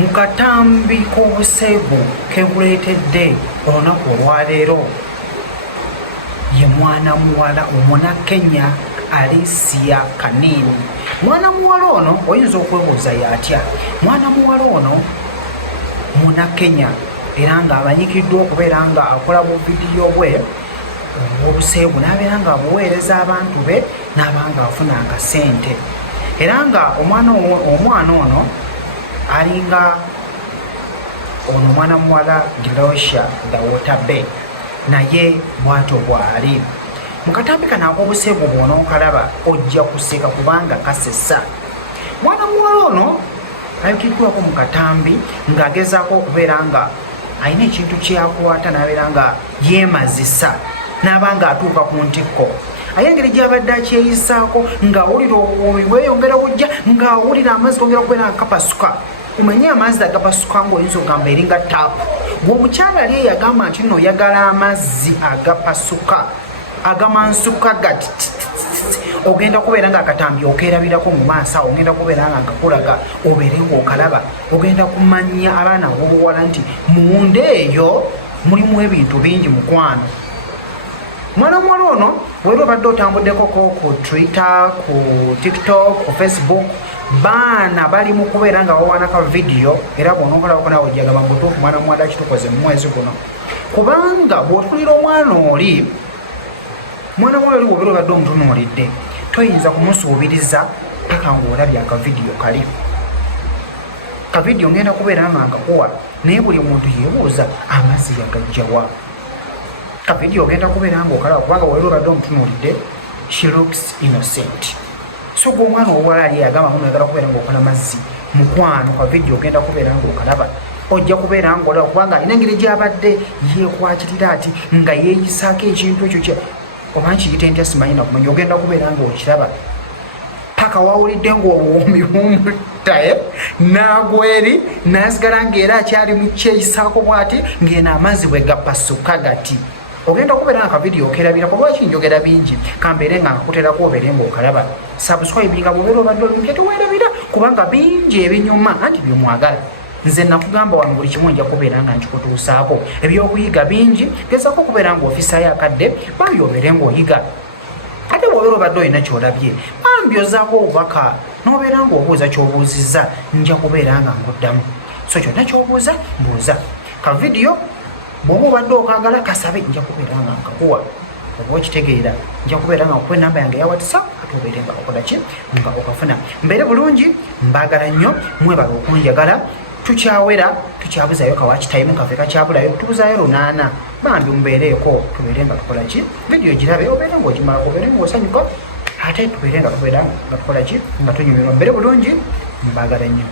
mukatambi k'obuseegu kekuleetedde olunaku olwaleero ye mwana muwala Omunakenya Alicia Kanini. Mwana muwala ono oyinza okwebuuza yatya. Mwana muwala ono Munakenya era nga amanyikiddwa okubeera nga akola bu vidiyo bwe obuseegu n'abeera nga abuweereza abantu be n'abanga afuna akasente. Era nga omwana ono alinga ono mwana muwala Gilosha Dawotabe naye bw'atyo bw'ali. Mu katambi kano ak'obuseegu bw'onookalaba ojja kuseka kubanga kasesa. Mwana muwala ono ayukiddwako mu katambi ng'agezaako okubeera nga alina ekintu kyakwata n'abeera nga yeemazisa n'abanga atuuka ku ntikko. Engeri gy'abadde akyeyisaako ng'awulira obuwoomi bweyongera bujja, ng'awulira amazzi gongera okubeera nga gapasuka. Omanye amazzi agapasuka ng'oyinza okugamba eringa taapu. Bw'omukyala ali yagamba nti nno oyagala amazzi agapasuka agamansuka gati, ogenda kubeera nga akatambi okeerabirako mu maaso awo, ogenda kubeera nga nkakulaga obeere ng'okalaba. Ogenda kumanya abaana b'obuwala nti munda eyo mulimu ebintu bingi mukwano. Mwana muwala ono bwera obadde otambuddeko ku Twitter, ku TikTok, ku Facebook, baana bali mu kubeera nga bawanaka vidiyo era bw'onookalabako nawe ojjagamba mutuufu mwana muwala kitukoze mu mwezi guno. Kubanga bw'otulira omwana oli bw'obeera obadde omutunuulidde toyinza kumusuubiriza paka ng'olabye akavidiyo kali. Kavidiyo ngenda kubeera nga nkakuwa naye buli muntu yeebuuza amazzi yagajjawa. Kavidiyo ogenda kubeera ng'okalaba kubanga bw'obeera obadde omutunuulidde she looks innocent. So gw'omwana ow'obuwala ali yagamba muyagala kubeera ng'okola mazzi mukwano, kavidiyo ogenda kubeera ng'okalaba. Ojja kubeera ng'olaba kubanga alina engeri gy'abadde yeekwatirira ati nga yeeyisaako ekintu ekyo oba nkiyita ntya simanyi nakumanya, ogenda kubeera ng'okiraba paka wawulidde ng'obuwoomi bumuttaye n'agweri n'asigala ng'era akyali mu kyeyisaako bw'ati ng'eno amazzi bwe gapasuka gati. Ogenda kubeera nga akavidiyo okerabirako. Lwaki njogera bingi kambeere nga nkakuterako obeere ng'okalaba. Subscribe nga bw'obeera obadde olumye teweerabira kubanga bingi ebinyuma anti byomwagala. Nze nakugamba wano buli kimu nja kubeera nga nkikutuusaako. Ebyokuyiga bingi, gezaako okubeera ng'ofisaayo akadde bambi obeere ng'oyiga. Ate bw'obeera obadde olina ky'olabye bambi ozaako obubaka n'obeera ng'obuuza ky'obuuzizza, nja kubeera nga nkuddamu. So kyonna ky'obuuza mbuuza. Kavidiyo bw'oba obadde okaagala kasabe nja kubeera nga nkakuwa. Oba okitegeera nja kubeera nga nkuwa ennamba yange ya WhatsApp ate obeere nga okola ki nga okafuna. Mbeere bulungi, mbaagala nnyo, mwebala okunjagala. Tukyawera tukyabuzayo kawakitayimu kafe kakyabulayo tubuzaayo 8 bambi mubeereeko tubeere nga tukola ki vidiyo girabe obeere ng'ogimalako obeere ng'osanyuka ate tubeere nga tubeera nga tukola ki nga tunyumirwa. Mbeere bulungi, mbaagala nnyo.